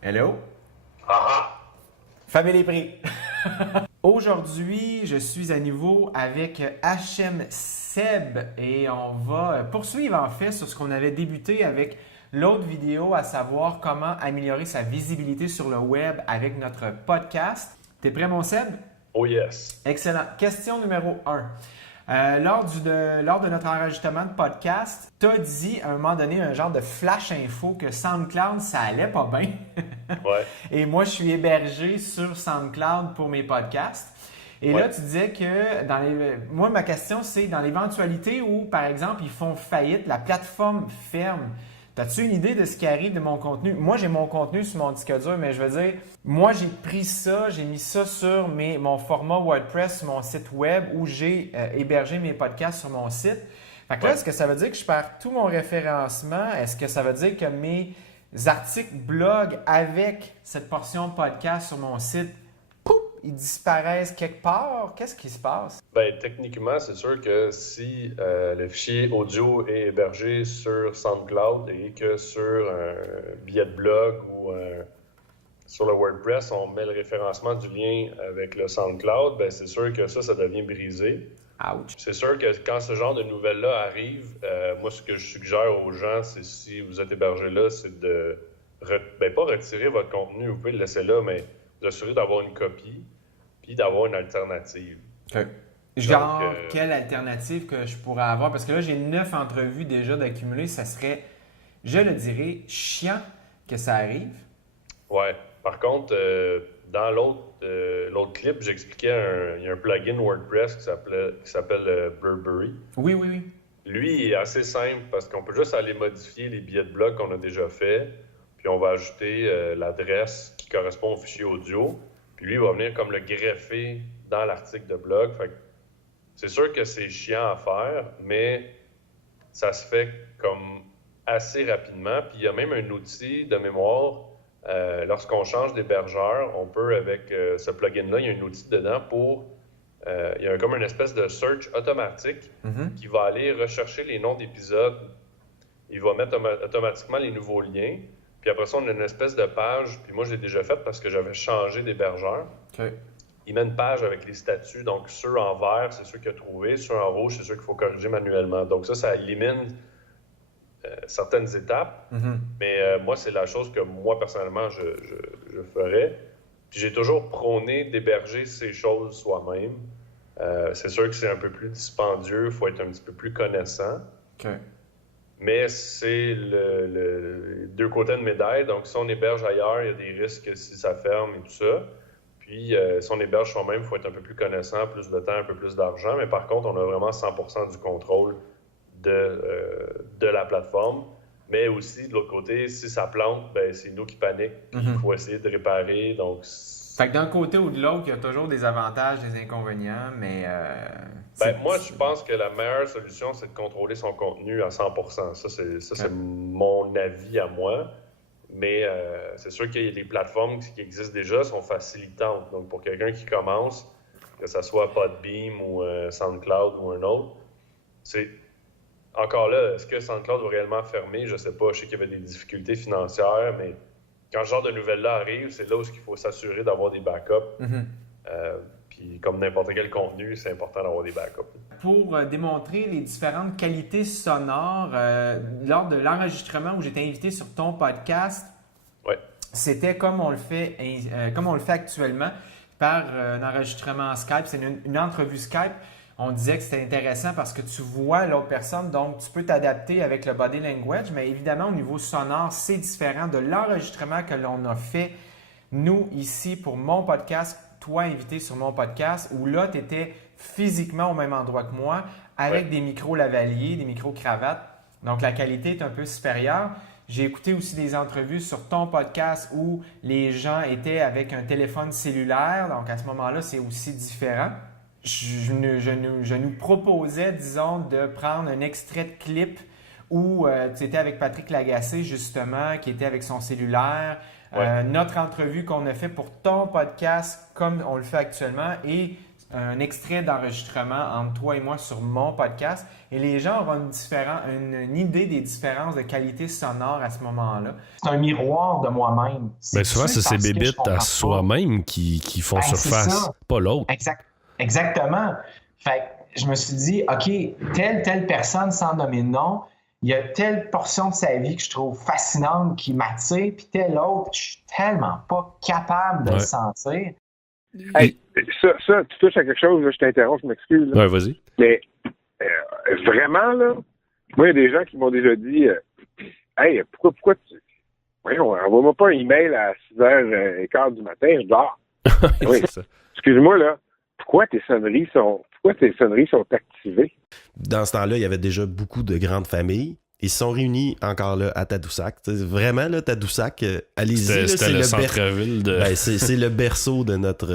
Hello! Ah Fabien Després. Aujourd'hui, je suis à nouveau avec HM Seb et on va poursuivre en fait sur ce qu'on avait débuté avec l'autre vidéo, à savoir comment améliorer sa visibilité sur le web avec notre podcast. T'es prêt, mon Seb? Oh yes. Excellent. Question numéro 1. Lors de notre enregistrement de podcast, tu as dit à un moment donné un genre de flash info que SoundCloud, ça allait pas bien. Ouais. Et moi, je suis hébergé sur SoundCloud pour mes podcasts. Et Ouais. là, tu disais que moi, ma question, c'est dans l'éventualité où, par exemple, ils font faillite, la plateforme ferme. As-tu une idée de ce qui arrive de mon contenu? Moi, j'ai mon contenu sur mon disque dur, mais je veux dire, moi, j'ai pris ça, j'ai mis ça sur mon format WordPress, sur mon site web où j'ai hébergé mes podcasts sur mon site. Fait que là, Ouais. est-ce que ça veut dire que je perds tout mon référencement? Est-ce que ça veut dire que mes articles blog avec cette portion podcast sur mon site, pouf, ils disparaissent quelque part? Qu'est-ce qui se passe? Ben, techniquement, c'est sûr que si le fichier audio est hébergé sur SoundCloud et que sur un billet de blog ou sur le WordPress, on met le référencement du lien avec le SoundCloud, ben, c'est sûr que ça devient brisé. Ouch! C'est sûr que quand ce genre de nouvelles-là arrive, moi, ce que je suggère aux gens, c'est si vous êtes hébergé là, c'est de, pas retirer votre contenu, vous pouvez le laisser là, mais vous assurer d'avoir une copie, puis d'avoir une alternative. OK. Genre, Donc, quelle alternative que je pourrais avoir? Parce que là, j'ai 9 entrevues déjà d'accumuler. Ça serait, je le dirais, chiant que ça arrive. Ouais. Par contre, dans l'autre clip, j'expliquais il y a un plugin WordPress qui s'appelle Burberry. Oui, oui, oui. Lui, il est assez simple parce qu'on peut juste aller modifier les billets de blog qu'on a déjà fait, puis on va ajouter l'adresse qui correspond au fichier audio. Puis lui, il va venir comme le greffer dans l'article de blog. Fait que c'est sûr que c'est chiant à faire, mais ça se fait comme assez rapidement. Puis il y a même un outil de mémoire. Lorsqu'on change d'hébergeur, on peut, avec ce plugin-là, il y a un outil dedans il y a comme une espèce de search automatique qui va aller rechercher les noms d'épisodes. Il va mettre automatiquement les nouveaux liens. Puis après ça, on a une espèce de page. Puis moi, je l'ai déjà fait parce que j'avais changé d'hébergeur. OK. Il met une page avec les statuts. Donc, ceux en vert, c'est ceux qu'il a trouvés. Ceux en rouge, c'est ceux qu'il faut corriger manuellement. Donc, ça élimine certaines étapes. Mais moi, c'est la chose que moi, personnellement, je ferais. Puis j'ai toujours prôné d'héberger ces choses soi-même. C'est sûr que c'est un peu plus dispendieux, il faut être un petit peu plus connaissant. OK. Mais c'est le deux côtés de médaille. Donc, si on héberge ailleurs, il y a des risques si ça ferme et tout ça. Puis, si on héberge soi-même, il faut être un peu plus connaissant, plus de temps, un peu plus d'argent. Mais par contre, on a vraiment 100% du contrôle de la plateforme. Mais aussi, de l'autre côté, si ça plante, ben, c'est nous qui paniquent. Puis il faut essayer de réparer. Donc, Fait que d'un côté ou de l'autre, il y a toujours des avantages, des inconvénients, mais... moi, je pense que la meilleure solution, c'est de contrôler son contenu à 100%. Ça, c'est mon avis à moi. Mais c'est sûr qu'il y a des plateformes qui existent déjà, sont facilitantes. Donc, pour quelqu'un qui commence, que ce soit Podbean ou SoundCloud ou un autre, c'est... Encore là, est-ce que SoundCloud va réellement fermer? Je ne sais pas. Je sais qu'il y avait des difficultés financières, mais quand ce genre de nouvelles-là arrive, c'est là où il faut s'assurer d'avoir des backups. Puis comme n'importe quel contenu, c'est important d'avoir des backups. Pour démontrer les différentes qualités sonores, lors de l'enregistrement où j'étais invité sur ton podcast, Ouais. c'était comme on le fait actuellement par un enregistrement Skype. C'est une entrevue Skype. On disait que c'était intéressant parce que tu vois l'autre personne, donc tu peux t'adapter avec le body language, mais évidemment, au niveau sonore, c'est différent de l'enregistrement que l'on a fait, nous, ici, pour mon podcast, toi, invité sur mon podcast, où là, tu étais physiquement au même endroit que moi, avec des micros lavaliers, des micros cravates. Donc, la qualité est un peu supérieure. J'ai écouté aussi des entrevues sur ton podcast où les gens étaient avec un téléphone cellulaire. Donc, à ce moment-là, c'est aussi différent. Je nous proposais, disons, de prendre un extrait de clip où tu étais avec Patrick Lagacé, justement, qui était avec son cellulaire. Ouais. Notre entrevue qu'on a fait pour ton podcast, comme on le fait actuellement, et un extrait d'enregistrement entre toi et moi sur mon podcast et les gens auront une idée des différences de qualité sonore à ce moment-là. C'est un miroir de moi-même. Ben souvent, c'est ces bébites à soi-même qui font surface, pas l'autre. Exactement. Fait que je me suis dit, OK, telle personne, sans nommer de nom, il y a telle portion de sa vie que je trouve fascinante, qui m'attire, puis telle autre, je suis tellement pas capable de le sentir. Hey, ça, tu touches à quelque chose, là, je t'interromps, je m'excuse. Ouais, vas-y. Mais vraiment, là, moi, il y a des gens qui m'ont déjà dit hey, pourquoi tu. Voyons, envoie-moi pas un email à 6h15 du matin, je dors. Oui. Excuse-moi, là. Pourquoi tes sonneries sont activées? Dans ce temps-là, il y avait déjà beaucoup de grandes familles. Ils se sont réunis encore là à Tadoussac. Vraiment, là, Tadoussac, allez-y. C'était le centre-ville de... c'est le berceau de notre...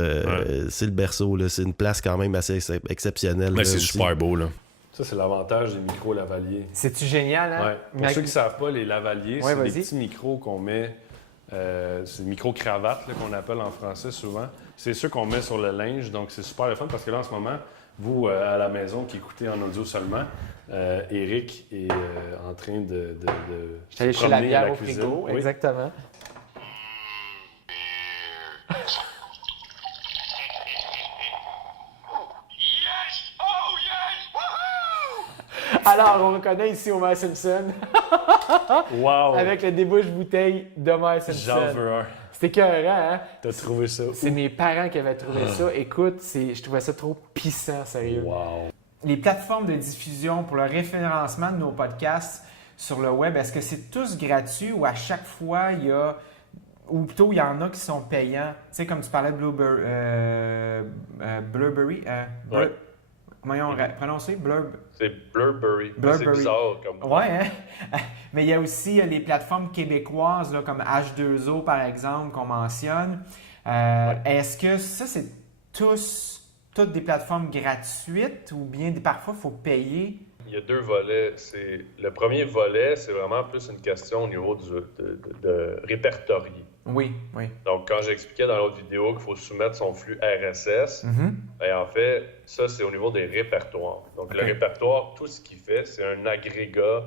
c'est le berceau, là. C'est une place quand même assez exceptionnelle. Mais c'est super beau, là. Ça, c'est l'avantage des micros lavaliers. C'est-tu génial, hein? Ouais. Pour ceux qui ne savent pas, les lavaliers, c'est des petits micros qu'on met... c'est des micros-cravates là, qu'on appelle en français souvent. C'est ceux qu'on met sur le linge, donc c'est super le fun parce que là, en ce moment, vous, à la maison, qui écoutez en audio seulement, Éric est en train de je suis allé chez la bière au cuisine. frigo, oui. Exactement. Alors, on reconnaît ici Homer Simpson. Wow! Avec le débouche-bouteille d'Homer Simpson. J'en veux un. C'était écœurant, hein? T'as trouvé ça? C'est mes parents qui avaient trouvé ça. Écoute, je trouvais ça trop pissant, sérieux. Wow! Les plateformes de diffusion pour le référencement de nos podcasts sur le web, est-ce que c'est tous gratuits ou à chaque fois, il y a... Ou plutôt, il y en a qui sont payants. Tu sais, comme tu parlais de Blurberry. Ouais. Comment ils ont prononcé? C'est Blurberry. C'est bizarre comme... Ouais, hein? Mais il y a aussi les plateformes québécoises, là, comme H2O, par exemple, qu'on mentionne. Est-ce que ça, c'est toutes des plateformes gratuites ou bien parfois, il faut payer? Il y a deux volets. Le premier volet, c'est vraiment plus une question au niveau de répertorier. Oui. Donc, quand j'expliquais dans l'autre vidéo qu'il faut soumettre son flux RSS, ben, en fait, ça, c'est au niveau des répertoires. Donc, le répertoire, tout ce qu'il fait, c'est un agrégat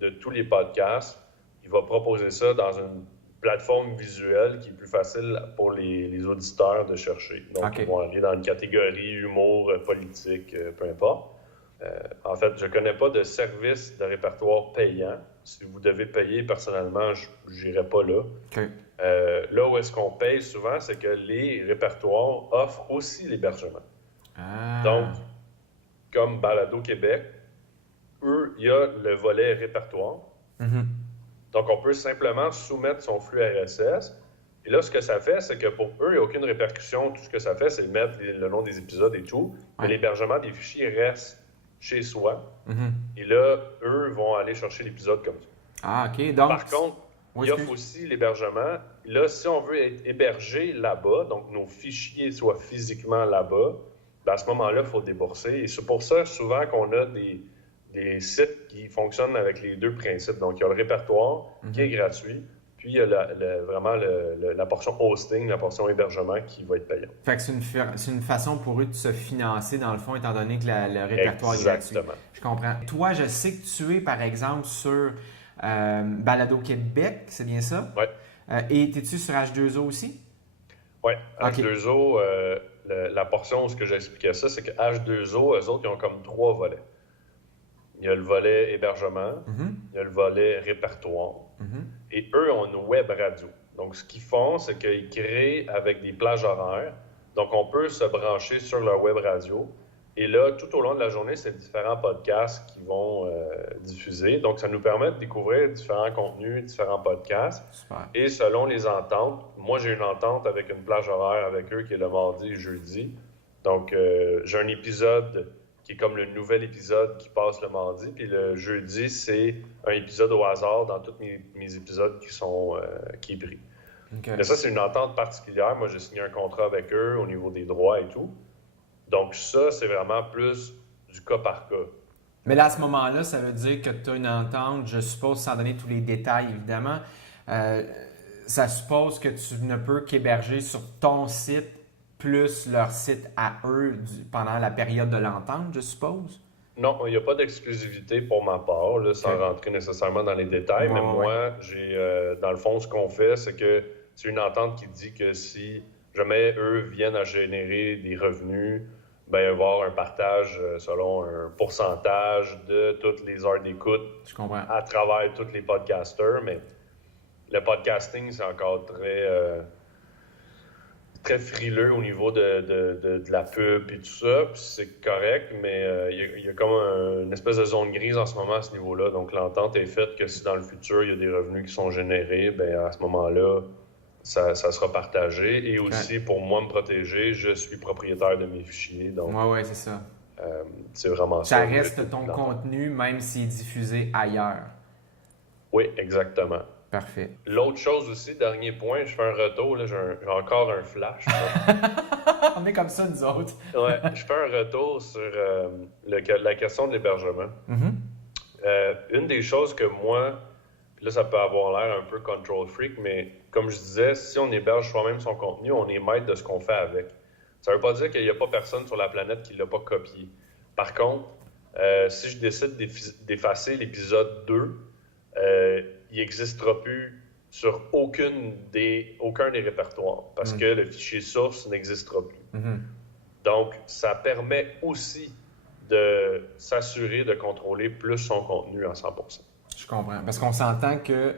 de tous les podcasts. Il va proposer ça dans une plateforme visuelle qui est plus facile pour les auditeurs de chercher. Donc, ils vont aller dans une catégorie humour, politique, peu importe. En fait, je ne connais pas de service de répertoire payant. Si vous devez payer, personnellement, je n'irai pas là. Là où est-ce qu'on paye souvent, c'est que les répertoires offrent aussi l'hébergement. Donc, comme Balado Québec, eux, il y a le volet répertoire. Donc, on peut simplement soumettre son flux RSS. Et là, ce que ça fait, c'est que pour eux, il n'y a aucune répercussion. Tout ce que ça fait, c'est de mettre le nom des épisodes et tout. Mais l'hébergement des fichiers reste chez soi. Et là, eux vont aller chercher l'épisode comme ça. Donc, par contre, il offre aussi l'hébergement. Là, si on veut être hébergé là-bas, donc nos fichiers soient physiquement là-bas, ben à ce moment-là, il faut débourser. Et c'est pour ça, souvent, qu'on a des sites qui fonctionnent avec les deux principes. Donc, il y a le répertoire qui est gratuit, puis il y a vraiment la portion hosting, la portion hébergement qui va être payante. Fait que c'est une façon pour eux de se financer, dans le fond, étant donné que le répertoire est gratuit. Je comprends. Toi, je sais que tu es, par exemple, sur Balado Québec, c'est bien ça? Oui. Et es-tu sur H2O aussi? Oui. H2O, la portion où ce que j'expliquais ça, c'est que H2O, eux autres, ils ont comme 3 volets. Il y a le volet hébergement, il y a le volet répertoire, et eux ont une web radio. Donc, ce qu'ils font, c'est qu'ils créent avec des plages horaires. Donc, on peut se brancher sur leur web radio. Et là, tout au long de la journée, c'est différents podcasts qui vont diffuser. Donc, ça nous permet de découvrir différents contenus, différents podcasts. Super. Et selon les ententes, moi, j'ai une entente avec une plage horaire avec eux qui est le mardi et jeudi. Donc, j'ai un épisode qui est comme le nouvel épisode qui passe le mardi. Puis le jeudi, c'est un épisode au hasard dans tous mes épisodes qui est pris. Mais ça, c'est une entente particulière. Moi, j'ai signé un contrat avec eux au niveau des droits et tout. Donc ça, c'est vraiment plus du cas par cas. Mais là, à ce moment-là, ça veut dire que tu as une entente, je suppose, sans donner tous les détails, évidemment. Ça suppose que tu ne peux qu'héberger sur ton site plus leur site à eux pendant la période de l'entente, je suppose? Non, il n'y a pas d'exclusivité pour ma part, là, sans rentrer nécessairement dans les détails, mais moi, dans le fond, ce qu'on fait, c'est que c'est une entente qui dit que si jamais eux viennent à générer des revenus, ben, il va y avoir un partage selon un pourcentage de toutes les heures d'écoute à travers tous les podcasters, mais le podcasting, c'est encore très frileux au niveau de la pub et tout ça, puis c'est correct, mais il y a comme une espèce de zone grise en ce moment à ce niveau-là. Donc, l'entente est faite que si dans le futur, il y a des revenus qui sont générés, ben à ce moment-là, ça sera partagé. Et aussi, pour moi, me protéger, je suis propriétaire de mes fichiers. Donc, oui, c'est ça. C'est vraiment ça. Ça reste ton contenu, même s'il est diffusé ailleurs. Oui, exactement. Parfait. L'autre chose aussi, dernier point, je fais un retour, là, j'ai encore un flash. On est comme ça, nous autres. Ouais, je fais un retour sur la question de l'hébergement. Une des choses que moi, puis là, ça peut avoir l'air un peu control freak, mais comme je disais, si on héberge soi-même son contenu, on est maître de ce qu'on fait avec. Ça ne veut pas dire qu'il n'y a pas personne sur la planète qui ne l'a pas copié. Par contre, si je décide d'effacer l'épisode 2, il n'existera plus sur aucun des répertoires parce que le fichier source n'existera plus. Donc, ça permet aussi de s'assurer de contrôler plus son contenu à 100%. Je comprends. Parce qu'on s'entend que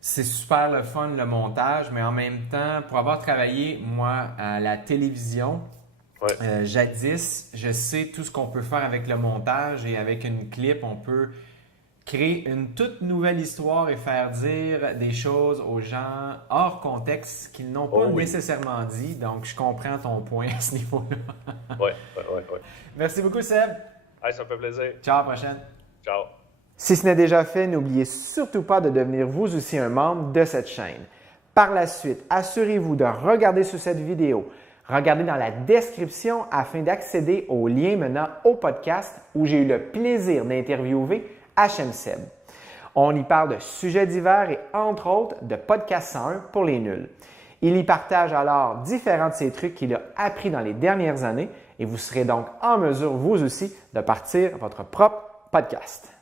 c'est super le fun, le montage, mais en même temps, pour avoir travaillé, moi, à la télévision, jadis, je sais tout ce qu'on peut faire avec le montage et avec une clip, on peut créer une toute nouvelle histoire et faire dire des choses aux gens hors contexte qu'ils n'ont pas nécessairement dit. Donc, je comprends ton point à ce niveau-là. Oui. Merci beaucoup, Seb. Hey, ça me fait plaisir. Ciao, à la prochaine. Ciao. Si ce n'est déjà fait, n'oubliez surtout pas de devenir vous aussi un membre de cette chaîne. Par la suite, assurez-vous de regarder sous cette vidéo. Regardez dans la description afin d'accéder au lien menant au podcast où j'ai eu le plaisir d'interviewer HM Seb. On y parle de sujets divers et entre autres de Podcast 101 pour les nuls. Il y partage alors différents de ces trucs qu'il a appris dans les dernières années et vous serez donc en mesure vous aussi de partir votre propre podcast.